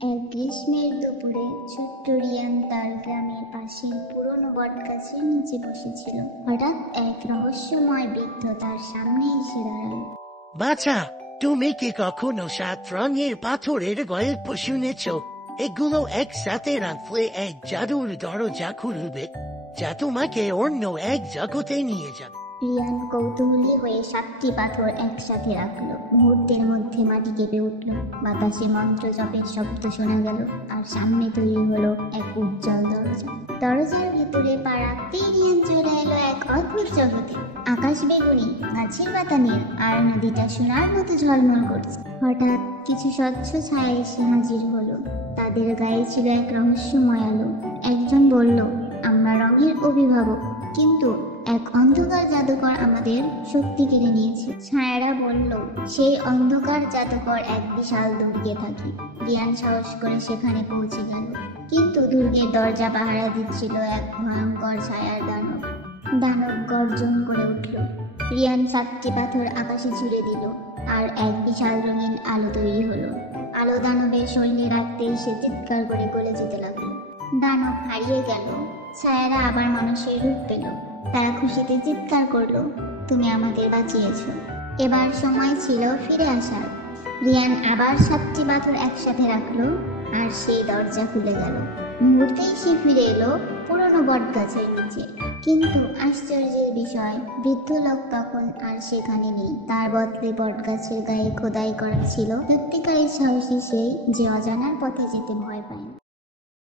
এক গ্রীষ্মের দুপুরে ছোট্ট রিয়ান তার গ্রামের পাশের পুরনো বটগাছের নিচে বসেছিল। হঠাৎ এক রহস্যময় বৃদ্ধ তার সামনে এসে দাঁড়ালো। বাছা, তুমি কি কখনো 7 রঙের পাথরের গল্প শুনেছ? এগুলো একসাথে রাখলে এক জাদুর দরজা খুলবে, যা তোমাকে অন্য এক জগতে নিয়ে যাবে। রিয়ান কৌতূহলী হয়ে 7টি পাথর একসাথে রাখলো। মুহূর্তের মধ্যে মাটি কেঁপে উঠল, বাতাসে মন্ত্র জপের শব্দ শোনা গেল, আর সামনে তৈরি হলো এক উজ্জ্বল দরজা। দরজার ভেতরে পা রাখতেই রিয়ান চলে এলো এক অদ্ভুত জগতে। আকাশ বেগুনি, গাছের পাতা নীল, আর নদীটা সোনার মতো ঝলমল করছে। হঠাৎ কিছু স্বচ্ছ ছায়া এসে হাজির হলো। তাদের গায়ে ছিল এক রহস্যময় আলো। একজন বলল, আমরা রঙের অভিভাবক, কিন্তু এক অন্ধকার জাদুকর আমাদের শক্তি কেড়ে নিয়েছে। ছায়ারা বলল, সেই অন্ধকার জাদুকর এক বিশাল দুর্গে থাকে। রিয়ান সাহস করে সেখানে পৌঁছে গেল, কিন্তু দুর্গের দরজা পাহারা দিচ্ছিল এক ভয়ঙ্কর ছায়ার দানব। দানব গর্জন করে উঠল। রিয়ান 7টি পাথর আকাশে ছুড়ে দিল, আর এক বিশাল রঙিন আলো তৈরি হলো। আলো দানবের শরীরে রাখতে সে চিৎকার করে গলে যেতে লাগলো। দানব হারিয়ে গেল। ছায়ারা আবার মানুষের রূপ পেল। তারা খুশিতে চিৎকার করলো, তুমি আমাদের বাঁচিয়েছ। এবার সময় ছিল ফিরে আসার। রিয়ান আবার 7টি পাথর একসাথে রাখলো, আর সেই দরজা খুলে গেল। মুহূর্তেই সে ফিরে এলো পুরনো বটগাছের নিচে। কিন্তু আশ্চর্যের বিষয়, বৃদ্ধ লোক তখন আর সেখানে নেই। তার বদলে বটগাছের গায়ে খোদাই করা ছিল সত্যিকারের সাহসী সেই, যে অজানার পথে যেতে ভয় পায় না।